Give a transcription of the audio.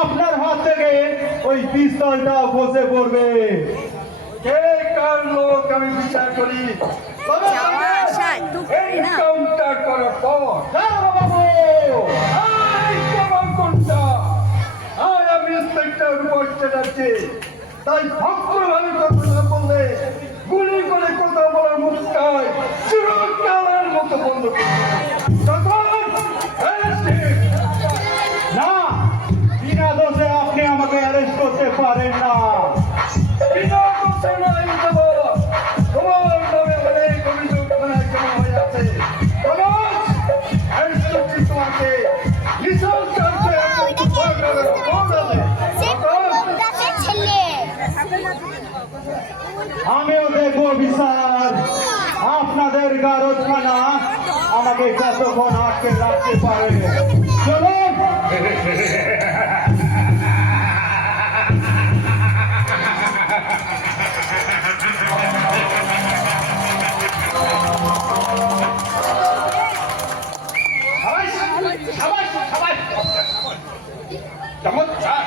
আপনার হাত থেকে ওই পিস্তলটা খসে পড়বে। কে কার লোক আমি বিচার করি, এনকাউন্টার করার পর আমি ইন্সপেক্টর রূপক চ্যাটার্জি, তাই ভদ্রভাবে কথা না বললে গুলি করে কথা বলার মুখটায় চিরকালের মতো বন্ধ না, বিনা দোষে আপনি আমাকে অ্যারেস্ট করতে পারেন না। বিনা দোষে নাই দেবো, তোমার নামে অনেক অভিযোগ থানায় জমা হয়ে আছে। তোমাকে বিশাল আমিও দেখবো বিচার আপনাদের গারদখানা আমাকে কতক্ষণ আটকে রাখতে পারে। চলুন। চমৎকার